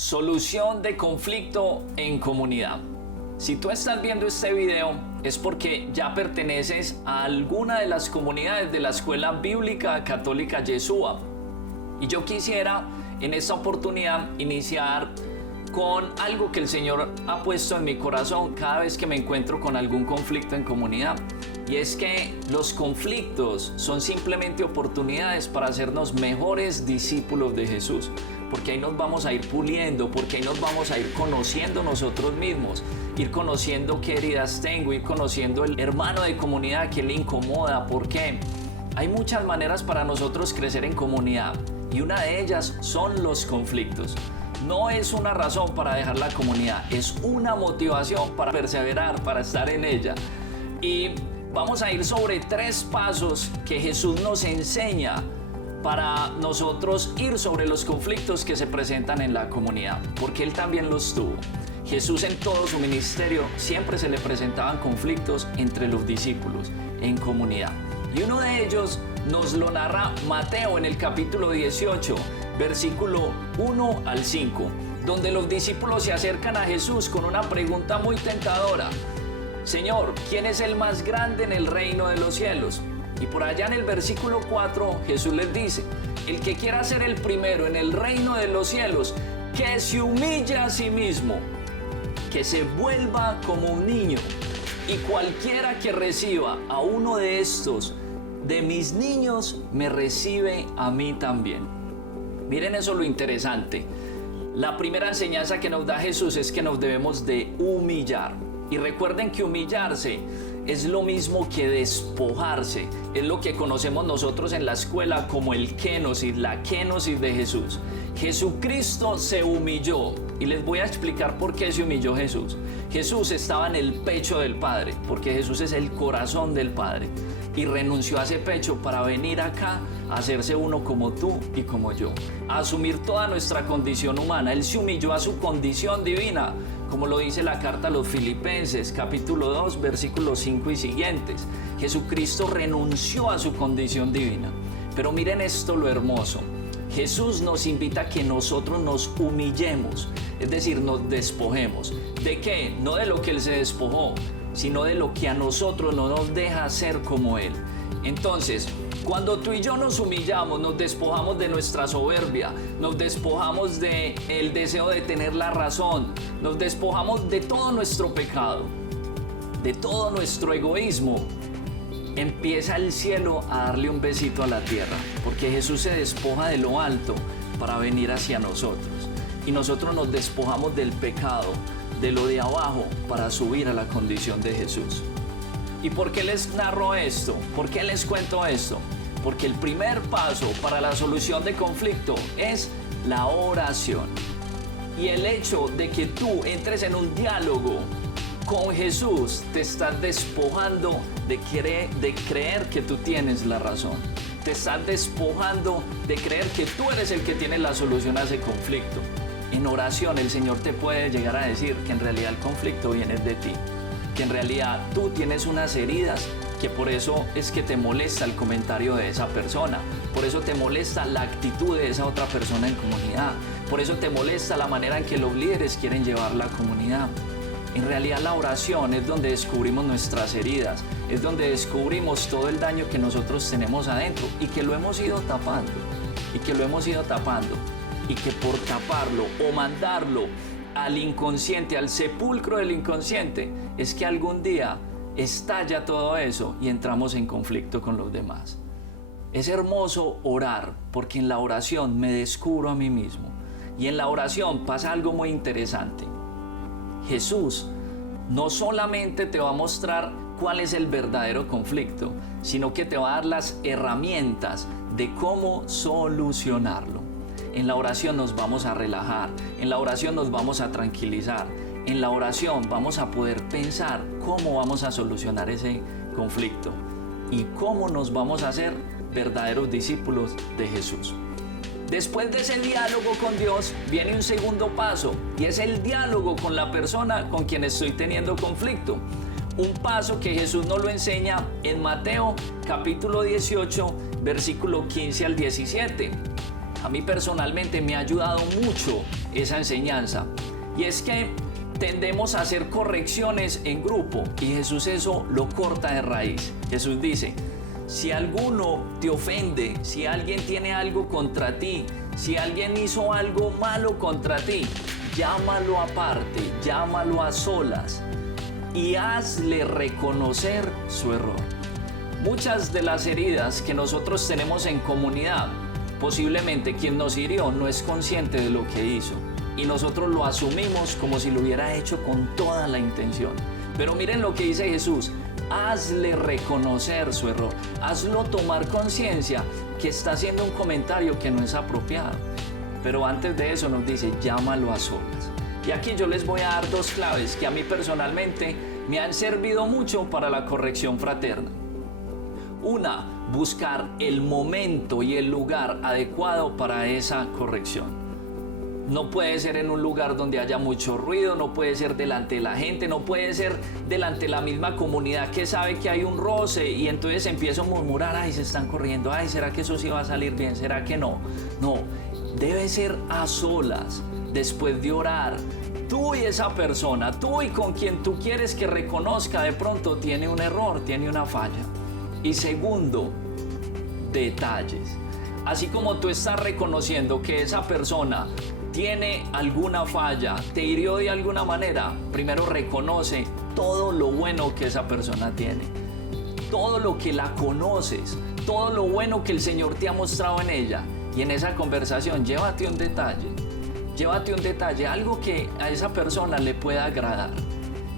Solución de conflicto en comunidad. Si tú estás viendo este video es porque ya perteneces a alguna de las comunidades de la Escuela Bíblica Católica Yeshua. Y yo quisiera en esta oportunidad iniciar con algo que el Señor ha puesto en mi corazón cada vez que me encuentro con algún conflicto en comunidad. Y es que los conflictos son simplemente oportunidades para hacernos mejores discípulos de Jesús. Porque ahí nos vamos a ir puliendo, porque ahí nos vamos a ir conociendo nosotros mismos, ir conociendo qué heridas tengo, ir conociendo el hermano de comunidad que le incomoda. ¿Por qué? Hay muchas maneras para nosotros crecer en comunidad y una de ellas son los conflictos. No es una razón para dejar la comunidad, es una motivación para perseverar, para estar en ella. Y vamos a ir sobre 3 pasos que Jesús nos enseña para nosotros ir sobre los conflictos que se presentan en la comunidad, porque Él también los tuvo. Jesús en todo su ministerio siempre se le presentaban conflictos entre los discípulos en comunidad. Y uno de ellos nos lo narra Mateo en el capítulo 18, versículo 1 al 5, donde los discípulos se acercan a Jesús con una pregunta muy tentadora. Señor, ¿quién es el más grande en el reino de los cielos? Y por allá en el versículo 4 Jesús les dice: el que quiera ser el primero en el reino de los cielos, que se humille a sí mismo, que se vuelva como un niño, y cualquiera que reciba a uno de estos, de mis niños, me recibe a mí también. Miren eso lo interesante. La primera enseñanza que nos da Jesús es que nos debemos de humillar. Y recuerden que humillarse es lo mismo que despojarse. Es lo que conocemos nosotros en la escuela como el kenosis, la kenosis de Jesús. Jesucristo se humilló. Y les voy a explicar por qué se humilló Jesús. Jesús estaba en el pecho del Padre, porque Jesús es el corazón del Padre. Y renunció a ese pecho para venir acá a hacerse uno como tú y como yo. A asumir toda nuestra condición humana. Él se humilló a su condición divina, como lo dice la carta a los Filipenses, capítulo 2, versículos 5 y siguientes. Jesucristo renunció a su condición divina. Pero miren esto lo hermoso. Jesús nos invita a que nosotros nos humillemos, es decir, nos despojemos. ¿De qué? No de lo que Él se despojó, sino de lo que a nosotros no nos deja ser como Él. Entonces, cuando tú y yo nos humillamos, nos despojamos de nuestra soberbia, nos despojamos del deseo de tener la razón, nos despojamos de todo nuestro pecado, de todo nuestro egoísmo. Empieza el cielo a darle un besito a la tierra, porque Jesús se despoja de lo alto para venir hacia nosotros. Y nosotros nos despojamos del pecado, de lo de abajo, para subir a la condición de Jesús. ¿Y por qué les narro esto? ¿Por qué les cuento esto? Porque el primer paso para la solución de conflicto es la oración. Y el hecho de que tú entres en un diálogo con Jesús te estás despojando de creer que tú tienes la razón. Te estás despojando de creer que tú eres el que tiene la solución a ese conflicto. En oración el Señor te puede llegar a decir que en realidad el conflicto viene de ti, que en realidad tú tienes unas heridas, que por eso es que te molesta el comentario de esa persona, por eso te molesta la actitud de esa otra persona en comunidad, por eso te molesta la manera en que los líderes quieren llevar la comunidad. En realidad la oración es donde descubrimos nuestras heridas, es donde descubrimos todo el daño que nosotros tenemos adentro y que lo hemos ido tapando, y que por taparlo o mandarlo al inconsciente, al sepulcro del inconsciente, es que algún día estalla todo eso y entramos en conflicto con los demás. Es hermoso orar, porque en la oración me descubro a mí mismo, y en la oración pasa algo muy interesante. Jesús no solamente te va a mostrar cuál es el verdadero conflicto, sino que te va a dar las herramientas de cómo solucionarlo. En la oración nos vamos a relajar, en la oración nos vamos a tranquilizar, en la oración vamos a poder pensar cómo vamos a solucionar ese conflicto y cómo nos vamos a hacer verdaderos discípulos de Jesús. Después de ese diálogo con Dios viene un segundo paso, y es el diálogo con la persona con quien estoy teniendo conflicto. Un paso que Jesús nos lo enseña en Mateo capítulo 18, versículo 15 al 17. A mí personalmente me ha ayudado mucho esa enseñanza. Y es que tendemos a hacer correcciones en grupo y Jesús eso lo corta de raíz. Jesús dice, si alguno te ofende, si alguien tiene algo contra ti, si alguien hizo algo malo contra ti, llámalo aparte, llámalo a solas y hazle reconocer su error. Muchas de las heridas que nosotros tenemos en comunidad, posiblemente quien nos hirió no es consciente de lo que hizo y nosotros lo asumimos como si lo hubiera hecho con toda la intención. Pero miren lo que dice Jesús, hazle reconocer su error, hazlo tomar conciencia que está haciendo un comentario que no es apropiado. Pero antes de eso nos dice, llámalo a solas. Y aquí yo les voy a dar dos claves que a mí personalmente me han servido mucho para la corrección fraterna. Una, buscar el momento y el lugar adecuado para esa corrección. No puede ser en un lugar donde haya mucho ruido, no puede ser delante de la gente, no puede ser delante de la misma comunidad que sabe que hay un roce y entonces empieza a murmurar, ay, se están corriendo, ay, ¿será que eso sí va a salir bien? ¿Será que no? No, debe ser a solas, después de orar. Tú y esa persona, tú y con quien tú quieres que reconozca de pronto tiene un error, tiene una falla. Y segundo, detalles. Así como tú estás reconociendo que esa persona tiene alguna falla, te hirió de alguna manera, primero reconoce todo lo bueno que esa persona tiene, todo lo que la conoces, todo lo bueno que el Señor te ha mostrado en ella. Y en esa conversación llévate un detalle, algo que a esa persona le pueda agradar.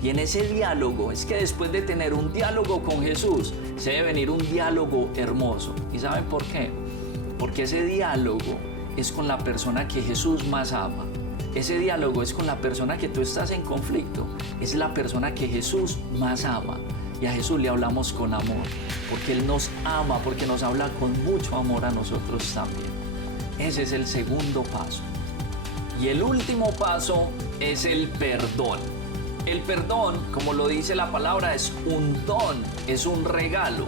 Y en ese diálogo, es que después de tener un diálogo con Jesús, se debe venir un diálogo hermoso. ¿Y saben por qué? Porque ese diálogo es con la persona que Jesús más ama. Ese diálogo es con la persona que tú estás en conflicto. Es la persona que Jesús más ama. Y a Jesús le hablamos con amor, porque Él nos ama, porque nos habla con mucho amor a nosotros también. Ese es el segundo paso. Y el último paso es el perdón. El perdón, como lo dice la palabra, es un don, es un regalo.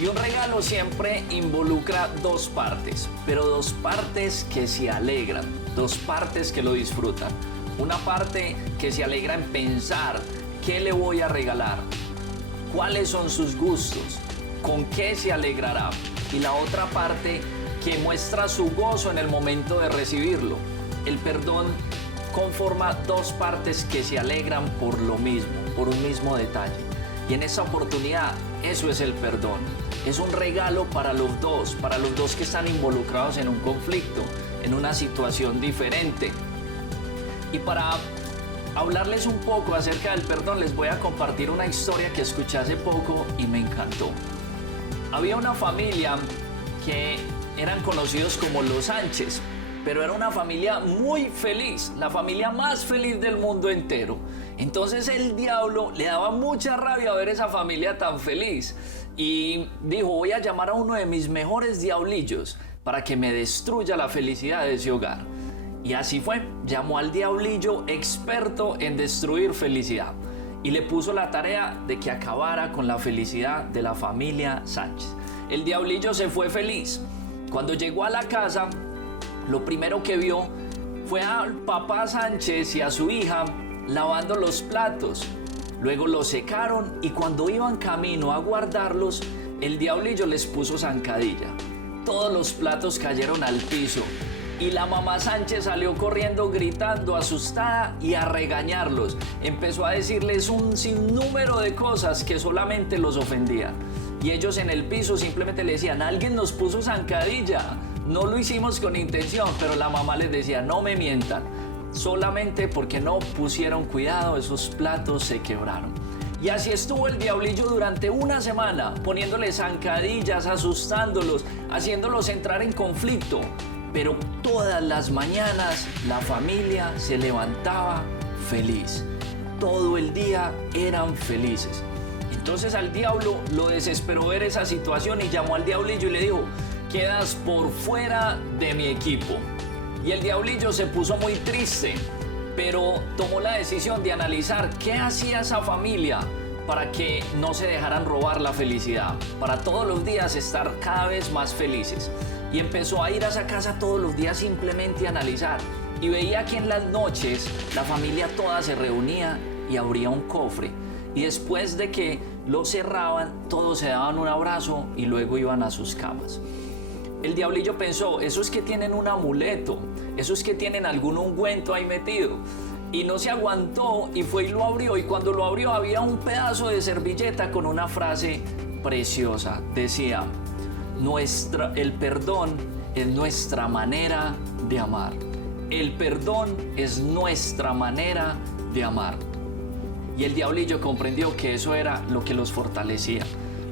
Y un regalo siempre involucra dos partes, pero dos partes que se alegran, dos partes que lo disfrutan. Una parte que se alegra en pensar, ¿qué le voy a regalar? ¿Cuáles son sus gustos? ¿Con qué se alegrará? Y la otra parte que muestra su gozo en el momento de recibirlo. El perdón conforma dos partes que se alegran por lo mismo, por un mismo detalle. Y en esa oportunidad, eso es el perdón. Es un regalo para los dos que están involucrados en un conflicto, en una situación diferente. Y para hablarles un poco acerca del perdón, les voy a compartir una historia que escuché hace poco y me encantó. Había una familia que eran conocidos como los Sánchez, pero era una familia muy feliz, la familia más feliz del mundo entero. Entonces el diablo le daba mucha rabia ver esa familia tan feliz y dijo, voy a llamar a uno de mis mejores diablillos para que me destruya la felicidad de ese hogar. Y así fue, llamó al diablillo experto en destruir felicidad y le puso la tarea de que acabara con la felicidad de la familia Sánchez. El diablillo se fue feliz. Cuando llegó a la casa, lo primero que vio fue al papá Sánchez y a su hija lavando los platos. Luego los secaron y cuando iban camino a guardarlos, el diablillo les puso zancadilla. Todos los platos cayeron al piso y la mamá Sánchez salió corriendo gritando, asustada y a regañarlos. Empezó a decirles un sinnúmero de cosas que solamente los ofendían. Y ellos en el piso simplemente le decían, alguien nos puso zancadilla. No lo hicimos con intención, pero la mamá les decía, no me mientan. Solamente porque no pusieron cuidado, esos platos se quebraron. Y así estuvo el diablillo durante una semana, poniéndoles zancadillas, asustándolos, haciéndolos entrar en conflicto. Pero todas las mañanas la familia se levantaba feliz. Todo el día eran felices. Entonces al diablo lo desesperó ver esa situación y llamó al diablillo y le dijo, quedas por fuera de mi equipo. Y el diablillo se puso muy triste, pero tomó la decisión de analizar qué hacía esa familia para que no se dejaran robar la felicidad, para todos los días estar cada vez más felices. y empezó a ir a esa casa todos los días simplemente a analizar. Y veía que en las noches la familia toda se reunía y abría un cofre. Y después de que lo cerraban, todos se daban un abrazo y luego iban a sus camas. El diablillo pensó, eso es que tienen un amuleto, eso es que tienen algún ungüento ahí metido. Y no se aguantó y fue y lo abrió. Y cuando lo abrió había un pedazo de servilleta con una frase preciosa. Decía, el perdón es nuestra manera de amar. El perdón es nuestra manera de amar. Y el diablillo comprendió que eso era lo que los fortalecía,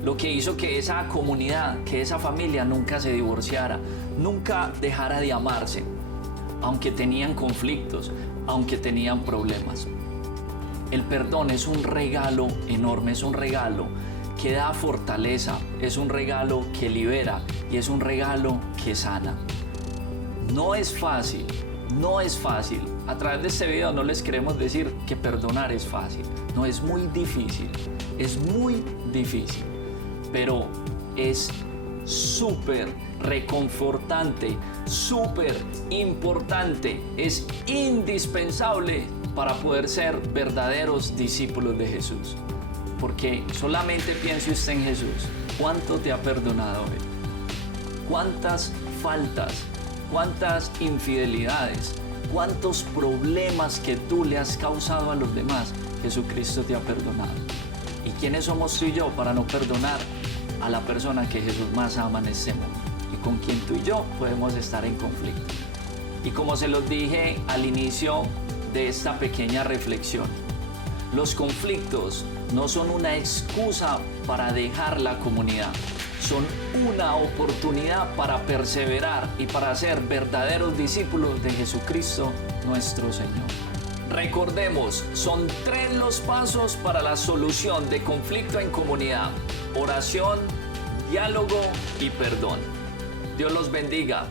lo que hizo que esa comunidad, que esa familia nunca se divorciara, nunca dejara de amarse, aunque tenían conflictos, aunque tenían problemas. El perdón es un regalo enorme, es un regalo que da fortaleza, es un regalo que libera y es un regalo que sana. No es fácil. No es fácil. A través de este video no les queremos decir que perdonar es fácil. No, es muy difícil. Es muy difícil. Pero es súper reconfortante, súper importante. Es indispensable para poder ser verdaderos discípulos de Jesús. Porque solamente piense usted en Jesús. ¿Cuánto te ha perdonado Él? ¿Cuántas faltas? ¿Cuántas infidelidades? ¿Cuántos problemas que tú le has causado a los demás? Jesucristo te ha perdonado. ¿Y quiénes somos tú y yo para no perdonar a la persona que Jesús más ama en este mundo? Y con quien tú y yo podemos estar en conflicto. Y como se los dije al inicio de esta pequeña reflexión, los conflictos no son una excusa para dejar la comunidad. Son una oportunidad para perseverar y para ser verdaderos discípulos de Jesucristo nuestro Señor. Recordemos, son 3 los pasos para la solución de conflicto en comunidad: oración, diálogo y perdón. Dios los bendiga.